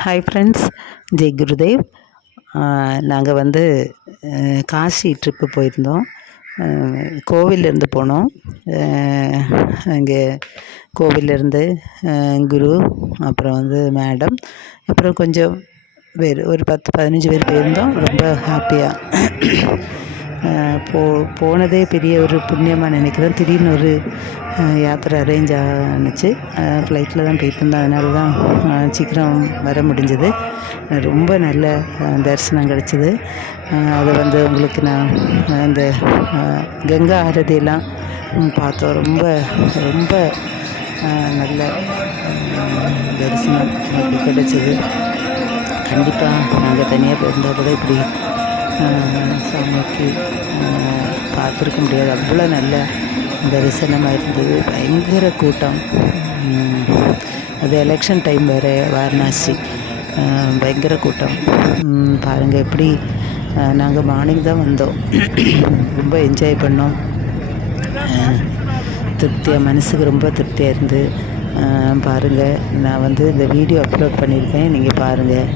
Hi friends, Jai Gurudev. நாங்கள் வந்து Kashi trip போயிருந்தோம். கோவிலேருந்து போனோம். அங்கே கோவிலேருந்து குரு, அப்புறம் வந்து மேடம், அப்புறம் கொஞ்சம் பேர், ஒரு 10-15 பேர் போயிருந்தோம். ரொம்ப ஹாப்பியாக போனதே பெரிய ஒரு புண்ணியமாக நினைக்கிறேன். திடீர்னு ஒரு யாத்திரை அரேஞ்ச் ஆணுச்சு. ஃப்ளைட்டில் தான் போயிட்டு இருந்தோம். அதனால தான் சீக்கிரம் வர முடிஞ்சது. ரொம்ப நல்ல தரிசனம் கிடச்சிது. அதை வந்து உங்களுக்கு நான் அந்த கங்கா ஆரதியெல்லாம் பார்த்தோம். ரொம்ப ரொம்ப நல்ல தரிசனம் எனக்கு கிடைச்சிது. கண்டிப்பாக நாங்கள் தனியாக போயிருந்தால் கூட இப்படி சாமிக்கு பார்த்துருக்க முடியாது. அவ்வளோ நல்ல தரிசனமாக இருந்தது. பயங்கர கூட்டம். அது எலெக்ஷன் டைம் வேறு, வாரணாசி. பயங்கர கூட்டம். பாருங்கள் எப்படி நாங்கள் மார்னிங் தான் வந்தோம். ரொம்ப என்ஜாய் பண்ணோம். திருப்தியாக, மனசுக்கு ரொம்ப திருப்தியாக இருந்து பாருங்கள். நான் வந்து இந்த வீடியோ அப்லோட் பண்ணியிருக்கேன், நீங்கள் பாருங்கள்.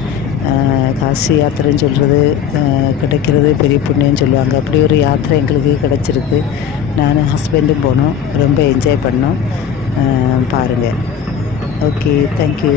காசி யாத்திரைன்னு சொல்கிறது கிடைக்கிறது பெரிய புண்ணியன்னு சொல்லுவாங்க. அப்படி ஒரு யாத்திரை எங்களுக்கு கிடச்சிருக்கு. நானும் ஹஸ்பண்டும் போனோம். ரொம்ப என்ஜாய் பண்ணோம். பாருங்கள். Okay, thank you.